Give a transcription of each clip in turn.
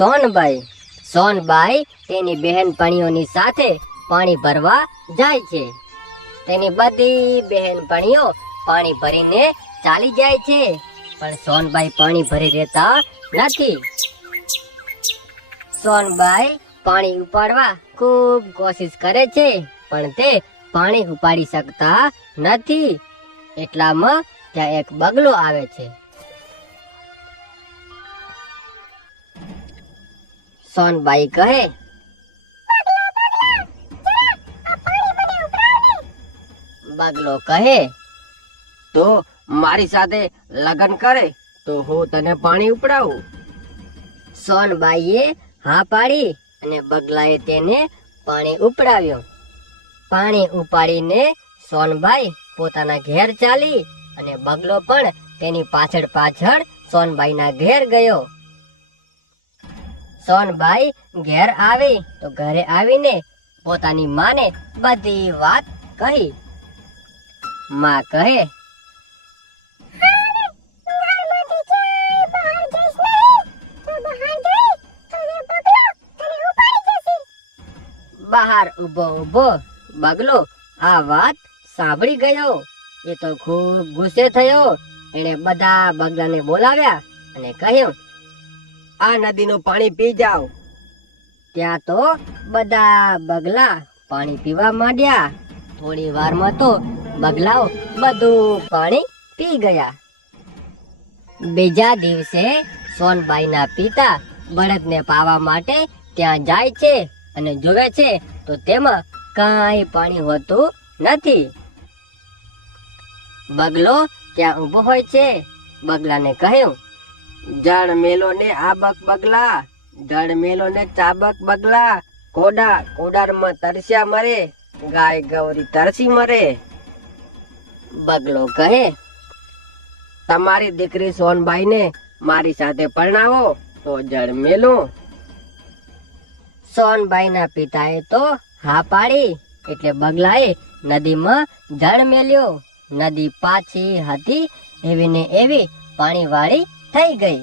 સોનબાઈ. સોનબાઈ તેની બહેનપણીઓની સાથે પાણી ભરવા જાય છે. તેની બધી બહેનપણીઓ પાણી ભરીને ચાલી જાય છે. પણ સોનબાઈ પાણી ભરી રહેતા નથી. સોનબાઈ પાણી ઉપાડવા ખૂબ કોશિશ કરે છે, પણ તે પાણી ઉપાડી શકતા નથી. એટલામાં ત્યાં એક બગલો આવે છે. સોનબાઈ કહે બગલો કહે તો મારી સાથે લગ્ન કરે તો હું તને પાણી ઉપડાવું. સોનબાઈએ હા પાડી અને બગલાએ તેને પાણી ઉપડાવ્યો. પાણી ઉપાડીને સોનબાઈ પોતાના ઘેર ચાલી અને બગલો પણ તેની પાછળ પાછળ સોનબાઈના ઘેર ગયો. સોનબાઈ ઘેર આવી તો ઘરે આવીને પોતાની માને બધી વાત કહી. માં કહે બહાર ઊભો ઊભો બગલો આ વાત સાંભળી ગયો. એ તો ખૂબ ગુસ્સે થયો. એણે બધા બગલાને બોલાવ્યા અને કહ્યું આ નદીનું પાણી પી જાઓ. ત્યાં તો બધા બગલા પાણી પીવા માંડ્યા. થોડી વારમાં તો બગલાઓ બધું પાણી પી ગયા. બીજા દિવસે સોનબાઈના પિતા બળદને પાવા માટે ત્યાં જાય છે અને જોવે છે તો તેમાં કાંઈ પાણી હોતું નથી. બગલો ત્યાં ઊભો હોય છે. બગલાને કહ્યું જળ મેલો ને આબક બગલા, જળ મેલો ને ચાબક બગલા. કોડા કોડારમાં તરસ્યા મરે, ગાય ગૌરી તરસી મરે. બગલો કહે, તમારી દીકરી સોનબાઈ ને મારી સાથે પરણાવો, તો જળ મેલો. સોનબાઈના પિતાએ તો હા પાડી, એટલે બગલાએ નદીમાં જળ મેલ્યો. નદી પાછી હતી એવી ને એવી પાણી વાળી થઈ ગઈ.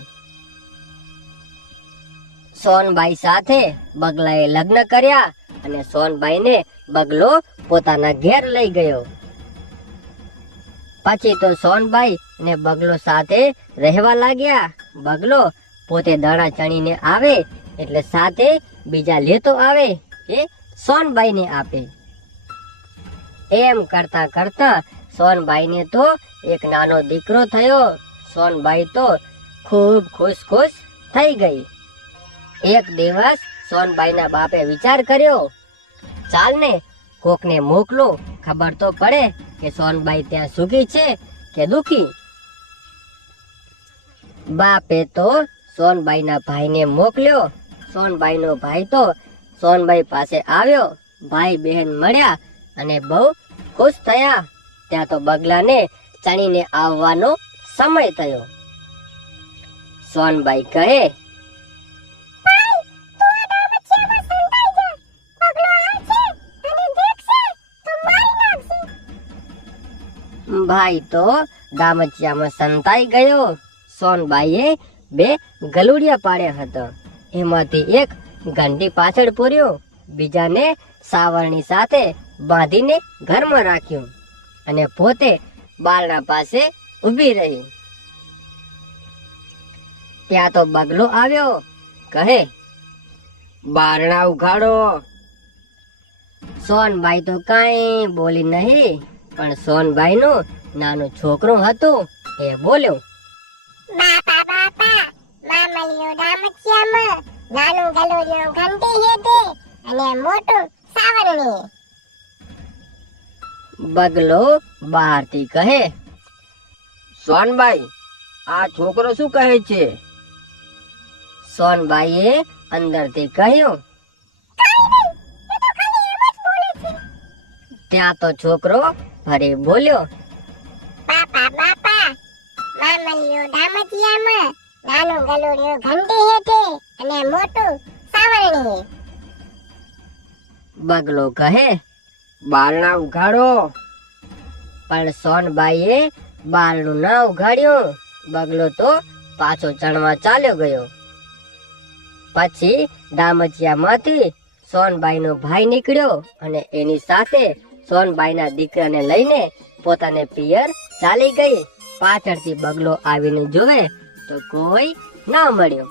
સોનબાઈ સાથે બગલાએ લગ્ન કર્યા અને સોનબાઈને બગલો પોતાના ઘેર લઈ ગયો. પછી તો સોનબાઈ ને બગલો સાથે રહેવા લાગ્યા. બગલો પોતે દાણા ચણીને આવે એટલે સાથે બીજા લેતો આવે એ સોનબાઈને આપે. એમ કરતા કરતા સોનબાઈને તો એક નાનો દીકરો થયો. સોનબાઈ તો ખૂબ ખુશ ખુશ થઈ ગઈ. એક દિવસ સોનબાઈના બાપે વિચાર કર્યો ચાલ ને કોકને મોકલો. ખબર તો પડે કે સોનબાઈ ત્યાં સુખી છે કે દુખી. બાપે તો સોનબાઈના ભાઈને મોકલ્યો. સોનબાઈનો ભાઈ તો સોનબાઈ પાસે આવ્યો. ભાઈ બહેન મળ્યા અને બહુ ખુશ થયા. ત્યાં તો બગલાને ચણીને આવવાનો સમય થયો. સોનબાઈ કહે ભાઈ તો દામચિયામાં સંતાઈ ગયો. સોનબાઈએ બે ગલુડિયા પાડ્યા હતા. એમાંથી એક ઘંટી પાછળ પૂર્યો બીજાને સાવરણી સાથે બાંધીને ઘરમાં રાખ્યું અને પોતે બારણા પાસે ઊભી રહી. ત્યાં તો બગલો આવ્યો. કહે બારણા ઉઘાડો. સોનભાઈ તો કાંઈ બોલી નહીં પણ સોનભાઈ નું નાનું છોકરું હતું એ બોલ્યું બાપા બાપા મામલિયો ડામચિયામાં નાનું ગલોરિયો ઘંટી હેઠે અને મોટું સાવરણી. બગલો બહારથી કહે સોનભાઈ આ છોકરો શું કહે છે? સોનબાઈએ અંદરથી કહ્યું ત્યાં તો છોકરો ફરી બોલ્યો બાપા બાપા મામલિયો ડામચિયામાં નાનું ગલુડિયો ઘંટી હેઠે અને મોટું સાવરણી બગલો કહે બારણા ઉઘાડો. પણ સોનબાઈએ બારણું ના ઉઘાડ્યું. બગલો તો પાછો ચણવા ચાલ્યો ગયો. પછી દામચિયામાંથી સોનબાઈનો ભાઈ નીકળ્યો અને એની સાથે સોનબાઈના દીકરાને લઈને પોતાને પિયર ચાલી ગઈ. પાછળથી બગલો આવીને જોવે તો કોઈ ના મળ્યો.